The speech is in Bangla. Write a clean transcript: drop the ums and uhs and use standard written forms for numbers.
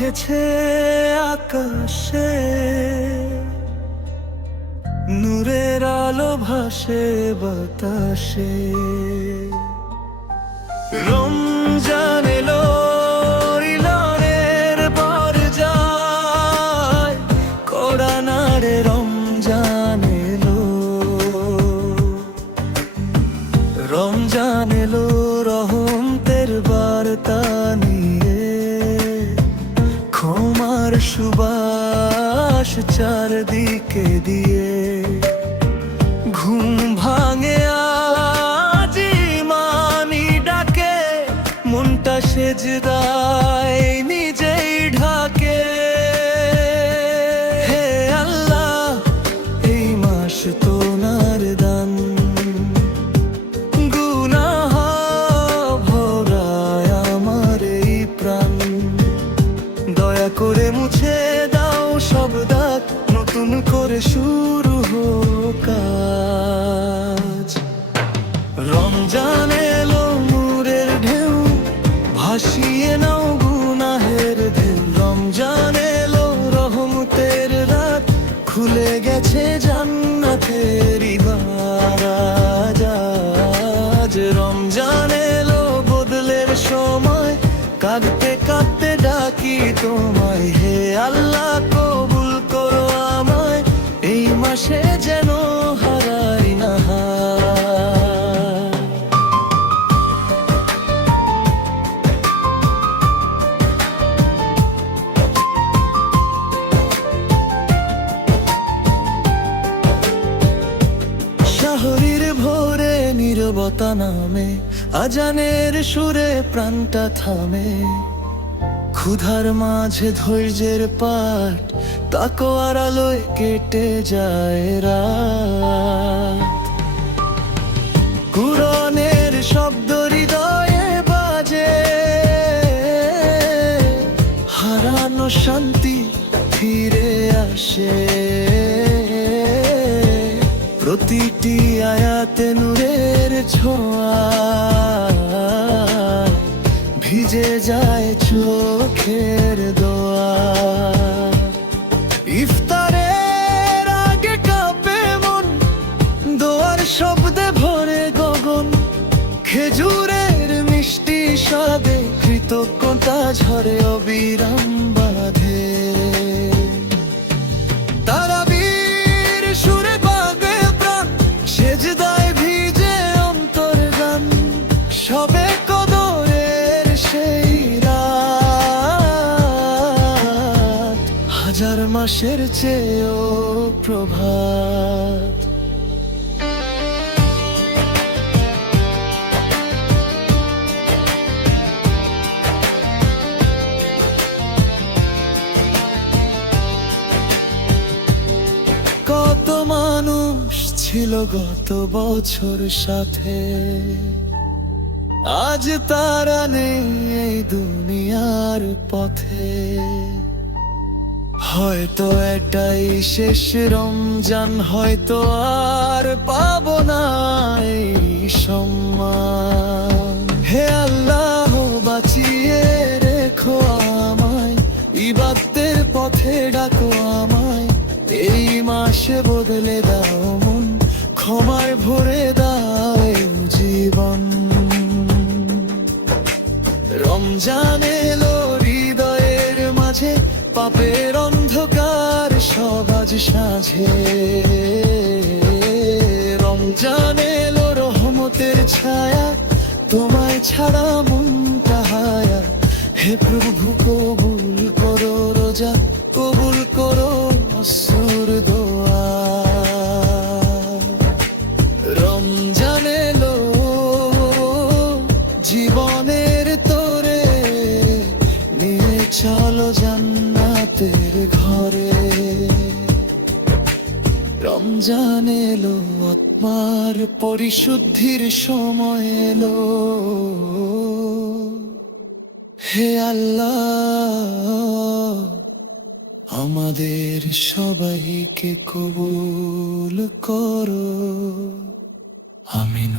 উঠেছে আকাশে, নূরের আলো ভাসে বাতাসে। রমজান এলো ইলানের পর্যায়, কোরআনারে রমজান এলো। রমজান এলো রহমতের বার্তা নিয়ে, ক্ষমার সুবাস চারদিকে দিয়ে। ঘুম ভাঙে আজ ইমানি ডাকে, মনটা সেজদায় নিজেই ঢাকে। হে আল্লাহ, এই মাস তোমার দান, গুনাহ ভরায় আমার এই প্রাণ। দয়া করে মুছে দাও সব দাগ, নতুন করে শুরু হোক কাজ। রমজান এলো নূরের ঢেউ, ভাসিয়ে নাও গুনাহের ঢেউ। রমজান এলো রহমতের রাত, খুলে গেছে জান্নাতের বারাজ। আজ রমজান এলো বদলের সময়, কাঁদতে কাঁদতে ডাকি তোমায়। হে আল্লাহ, কবুল করো আমায়, এই মাসে যেন হারাই না। শহরের ভোরে নীরবতা নামে, আজানের সুরে প্রাণটা থামে। ক্ষুধার মাঝে ধৈর্যের পাট, তাকওয়ার আলোয় কেটে যায় রাত। কুরআনের শব্দ হৃদয়ে বাজে, হারানো শান্তি ফিরে আসে। প্রতিটি আয়াতে নূরের ছোঁয়া, ভিজে যায় চোখের দোয়া। ইফতারের আগে কাঁপে মন, দোয়ার শব্দে ভরে গগন। খেজুরের মিষ্টি স্বাদে কৃতজ্ঞতা ঝরে অবিরাম বাঁধে। তারাবির সুরে বাগে প্রাণ, সেজদায় ভিজে অন্তর গান। সবে কদরের সেই রাত, হাজার মাসের চেয়েও প্রভাত। কত মানুষ ছিল গত বছর সাথে, আজ তারা নেই এই দুনিয়ার পথে। হয়তো এটাই শেষ রমজান, হয়তো আর পাবো না এই সম্মান। হে আল্লাহ, বাঁচিয়ে রেখো আমায়, ইবাদতের পথে ডাকো আমায়। এই মাসে বদলে দাও মন, ক্ষমায় ভরে দাও এই জীবন। রমজান এলো হৃদয়ের মাঝে, পাপের অন্ধকার সব আজ সাঁঝে। রমজান এলো রহমতের ছায়া, তোমায় ছাড়া মনটা হায়া। হে প্রভু, কবুল করো রোজা, কবুল করো অশ্রুর দোয়া। রমজান এলো জীবনের তোরে, নিয়ে চলো জান্নাতের ঘরে। রমজান এলো আত্মার পরিশুদ্ধির সময় এলো। হে আল্লাহ, আমাদের সবাইকে কবুল করো। আমিন।